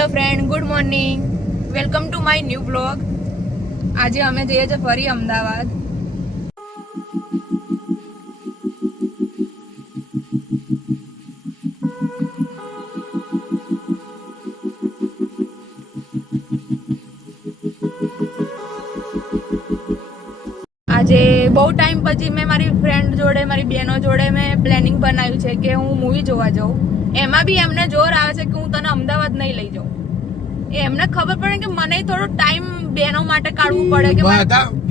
Hello friend, good morning. Welcome to my new blog. આજે અમે જઈએ છીએ ફરી અમદાવાદ. આજે બહુ ટાઈમ પછી મેં મારી ફ્રેન્ડ જોડે, મારી બહેનો જોડે મેં પ્લાનિંગ બનાવ્યું છે કે હું મૂવી જોવા જાઉં. એમાં બી એમને જોર આવે છે કે હું તને અમદાવાદ નહીં લઈ જાઉં. એમને ખબર પડે કે મને થોડો ટાઈમ બહેનો માટે કાઢવું પડે કે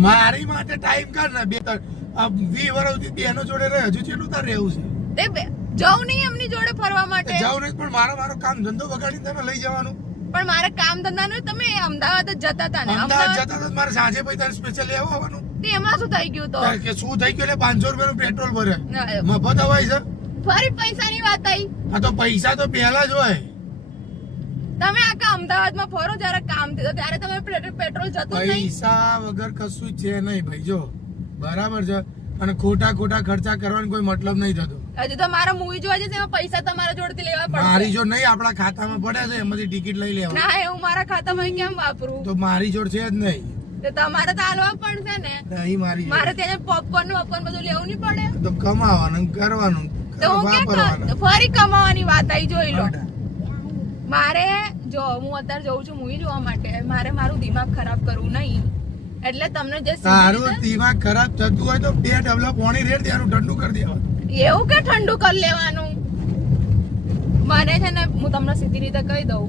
મારી માટે ટાઈમ કાઢ ને. 20 વર્ષથી બહેનો જોડે રહે, હજુ કેટલું તાર રહેવું છે? તે જાઉં નહીં એમની જોડે ફરવા માટે. જાઉં નહીં, પણ મારો કામ ધંધો બગાડી તને લઈ જવાનું. પણ મારે કામ ધંધા નું, તમે અમદાવાદ જ જતા હતા ને? અમદાવાદ જતા તો મારે સાંજે પછી તારે સ્પેશિયલ લેવા આવવાનું. એમાં શું થઈ ગયું? તો કે શું થઈ ગયું? એટલે 500 રૂપિયાનું પેટ્રોલ ભરે, મફત અવાય છે. ફરી પૈસાની વાત આવી. હા તો પૈસા તો પહેલા જ હોય. તમે આખા અમદાવાદમાં ફરો, જ્યારે કામ થયું ત્યારે તમે પેટ્રોલ જતું નહીં. પૈસા વગર કશું છે નહીં ભાઈ. જો બરાબર છે, અને ખોટા ખર્ચા કરવાનો કોઈ મતલબ નહીં થતો. હજુ તો મારા મૂવી જોવા જશે, એમાં પૈસા તમારા જોડેથી લેવા પડશે. મારી જોડ નહીં, આપણા ખાતામાં પડ્યા છે, એમાંથી ટિકિટ લઈ લેવા. ના, એવું મારા ખાતામાં કેમ વાપરું? તો મારી જોડ છે જ નહીં. તો તમારે તો હાલવા પડશે ને. નહીં, મારે ત્યાં પોપકોર્ન બધું લેવું નહીં પડે? તો કમાવાનું કરવાનું, તો હું ફરી કમાવાની વાત આવી. જોઈ લો, મારે જો હું અત્યારે જઉં છું મૂવી જોવા માટે, મારે મારું દિમાગ ખરાબ કરવું નહીં. એટલે તમને જે તારું દિમાગ ખરાબ થતું હોય તો 2 ડબલા પાણી રેડ દેવાનું, ઠંડુ કરી દેવાનું. એવું કે ઠંડુ કરી લેવાનું? મને છે ને, હું તમને સીધી રીતે કહી દઉં,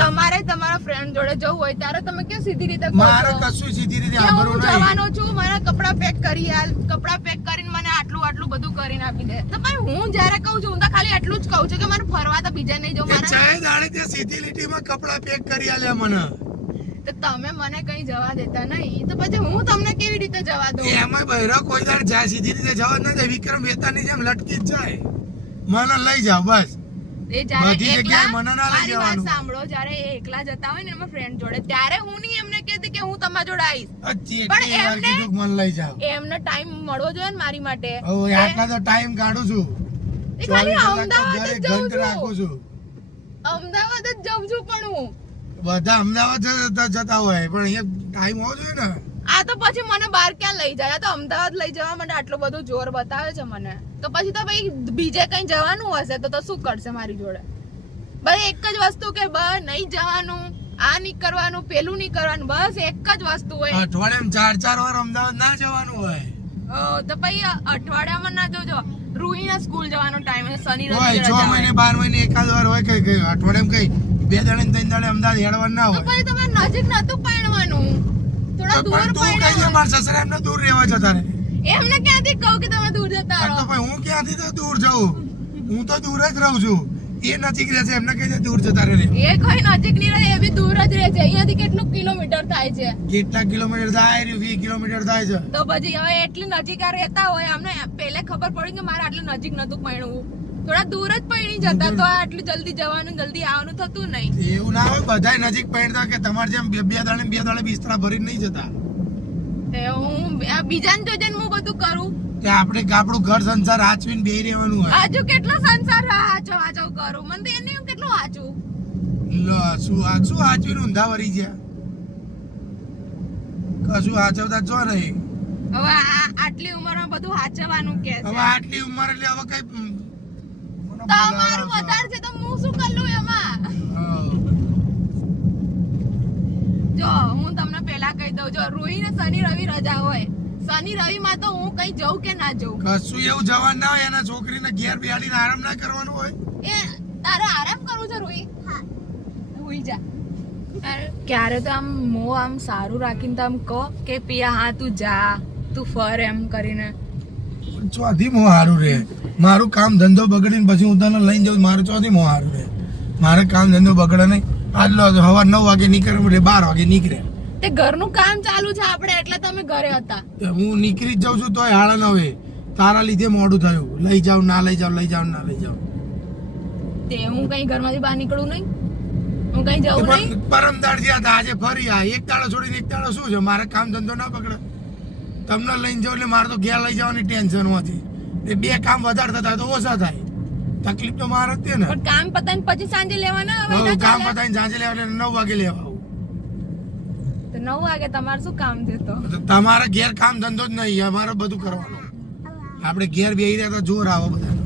તમારે તમારા ફ્રેન્ડ જોડે જવું હોય ત્યારે તમે કેમ સીધી રીતે કહો છો? મારે કશું સીધી રીતે સાંભળવું નહીં. જવાનો છું, મારા કપડા પેક કરી આલ, કપડા પેક કરીને મને આટલું બધું કરીને આપી દે. તો ભાઈ હું જ્યારે કહું છું, હું તો ખાલી એટલું જ કહું છું કે મને ફરવા તો બીજે નહીં જવું. મારે ચાય દાડે તે સીધી લીટીમાં કપડા પેક કરી આલ્યા મને. તો તમે મને કઈ જવા દેતા નહીં, તો પછી હું તમને કેવી રીતે જવા દઉં? એમાં બહેરો કોઈ દાડ જાય સીધી રીતે જવા જ ના જાય. વિક્રમ વેતાની જેમ લટકી જ જાય. મને લઈ જાવ બસ. એ જ્યારે એકલા, મને ના લઈ મારી વાત જવાનું. સાંભળો, જ્યારે એ એકલા જતા હોય ને એમાં ફ્રેન્ડ જોડે, ત્યારે હું નહીં એમને કહેતી કે હું તમારા જોડે આવીશ. પણ મને લઈ જાવ. એમને ટાઈમ મળવો જોઈએ ને મારી માટે. હવે આટલા તો ટાઈમ કાઢું છું. એ ખાલી અમદાવાદ જ જઉં રાખું છું. અમદાવાદ જ જઉં છું. પણ હું બધા અમદાવાદ જતા હોય, પણ અહીંયા ટાઈમ હોવો જોઈએ ને. આ તો પછી મને બહાર ક્યાં લઈ જાય? આ તો અમદાવાદ લઈ જવા માટે આટલું બધું જોર બતાવે છે મને. તો પછી તો ભાઈ બીજે કઈ જવાનું હશે તો શું કરશે મારી જોડે? ભાઈ એક જ વસ્તુ કે બસ નહીં જવાનું, આ નહીં કરવાનું, પેલું નહીં કરવાનું, બસ એક જ વસ્તુ હોય. અઠવાડિયામાં 4 વાર અમદાવાદ ના જવાનું હોય. તો પછી અઠવાડિયામાં ના જજો. રૂહીના સ્કૂલ જવાનો ટાઈમ છે, શનિ રવિ 6 મહિને 12 મહિને એકાદ વાર હોય. કઈ અઠવાડિયામાં કઈ 2 દાડે 3 દાડે અમદાવાદ હેડવાનું ના હોય. તો પછી તમારે નજીક નતું પાડવાનું, થોડા દૂર પાડવાનું. મારા સસરા એમને દૂર રહેવા જતા રહે. એમને ક્યાંથી કહું કે તમે દૂર જતા રહો? તો ભાઈ હું ક્યાંથી તો દૂર જઉં? હું તો દૂર જ રહું છું. એ નજીક રહે છે, એમને કઈ દૂર જતા રહે. એ કોઈ નજીક નહીં રહે, એ બી દૂર જ રહે છે. અહીંયાથી કેટલું કિલોમીટર થાય છે? કેટલા કિલોમીટર થાય? 20 કિલોમીટર થાય છે. તો પછી હવે એટલી નજીક રહેતા હોય, અમને પહેલે ખબર પડી કે મારે આટલું નજીક નતું પડવું, થોડા દૂર જ પડી જતા તો આટલું જલ્દી જવાનું, જલ્દી આવવાનું થતું નહીં. એવું ના હોય, બધા નજીક પડતા કે તમારે જેમ 2 દાડે બિસ્તરા ભરી નહીં જતા. હું બીજાને જોઈને હું બધું કરું કે આપણે આપણું ઘર સંસાર હાચવીને બેહી રહેવાનું હોય. આજુ કેટલો સંસાર હાચવ કરું, મને તો એને કેટલું હાચું. શું હાચવીને ઊંધા વરી ગયા? કશું હાચવતા જો નહીં. હવે આટલી ઉંમરમાં બધું હાચવવાનું કે છે. હવે આટલી ઉંમર એટલે હવે કઈ તમારું વધારે છે તો હું શું કરું એમાં? જો હું તમને પેલા કહી દઉં, જો રૂહી ને શનિ રવિ રજા હોય, શનિ રવિ માં તો હું કઈ જઉં કે ના જઉં? કશું એવું જવાનું ના હોય. એના છોકરીને ઘેર બેહાડીને આરામ ના કરવાનું હોય. એ તારે આરામ કરવું છે રૂહી? હા, હુઈ જા. ક્યારે તો આમ મોં આમ સારું રાખીને તો આમ કહો કે પિયા હા તું જા, તું ફર એમ કરીને. ચોથી મોં સારું રે. મારું કામ ધંધો બગડીને પછી હું તને લઈને જાઉં, મારું ચોથી મોં સારું રે. મારે કામ ધંધો બગડે નહીં. આજલો સવાર 9 વાગે નીકળે, 12 વાગે નીકળે. તે ઘરનું કામ ચાલુ છે આપણે, એટલે તમે ઘરે હતા. હું નીકળી જ જાઉં છું તોય 9:30. તારા લીધે મોડું થયું. લઈ જાવ ના લઈ જાવ, લઈ જાવ ના લઈ જાવ. તે હું કઈ ઘરમાંથી બહાર નીકળું નહીં, હું કઈ જવું નહીં. પરમદાડ જ્યાં હતા, આજે ફરી આ એક દાડો છોડીને એક દાડો શું છે? મારે કામ ધંધો ના પકડે. તમને લઈને જાવ એટલે મારે તો ઘેર લઈ જવાની ટેન્શન હોતી. 2 કામ વધારે થતા તો ઓછા થાય. તકલીફ તો મારે જ છે ને. પણ કામ પતાઈને પછી સાંજે લેવાના હવે હવે ના કામ ચાલે? પતાવીને સાંજે લેવા એટલે 9 વાગે લેવા આવું. તો 9 વાગે તમારે શું કામ છે તો? તો તમારે ઘેર કામ ધંધો જ નહીં, અમારે બધું કરવાનું. આપણે ઘેર બેહી રહ્યા તો જોર આવે બધા.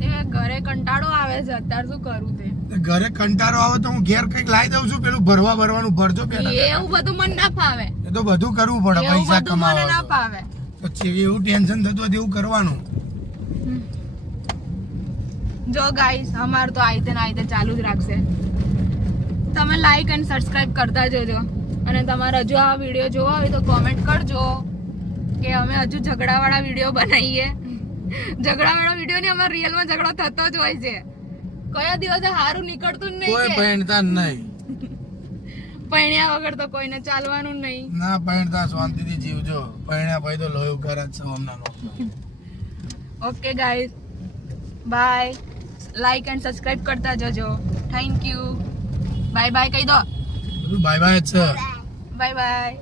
તે ઘરે કંટાળો આવે છે અત્યારે શું કરું તે? ઘરે કંટાળો આવે તો હું ઘેર કઈક લાવી દઉં છું, પેલું ભરવાનું ભરજો પેલા. એવું બધું મને ના ફાવે. એ તો બધું કરવું પડે, એવું પૈસા બધું મને ના કમાવા. ફાવે. પછી એવું ટેન્શન થતું હોય તેવું કરવાનું. જો ગાઈસ અમાર તો આઈતે ને આઈતે ચાલુ જ રાખશે. તમે લાઈક અને સબસ્ક્રાઇબ કરતા જજો અને તમારે હજુ આ વિડીયો જોવા હોય તો કોમેન્ટ કરજો કે અમે હજુ ઝઘડાવાળા વિડીયો બનાવીએ. ઝઘડાવાળા વિડીયો ની અમાર રિયલમાં ઝઘડો થતો જ હોય છે. કયા દિવસે સારું નીકળતું જ કોઈ નહીં કે પહેણતા જ નહીં. પૈણ્યા વગર તો કોઈને ચાલવાનું નહીં. ના પહેણતા શાંતિથી જીવજો. પહેણ્યા પછી તો લોહી કરે જ છે હમણાંનો. Okay guys bye. Like and subscribe કરતા જજો. Thank you. બાય બાય કહી દો. બધું બાય બાય જ છે. Bye bye.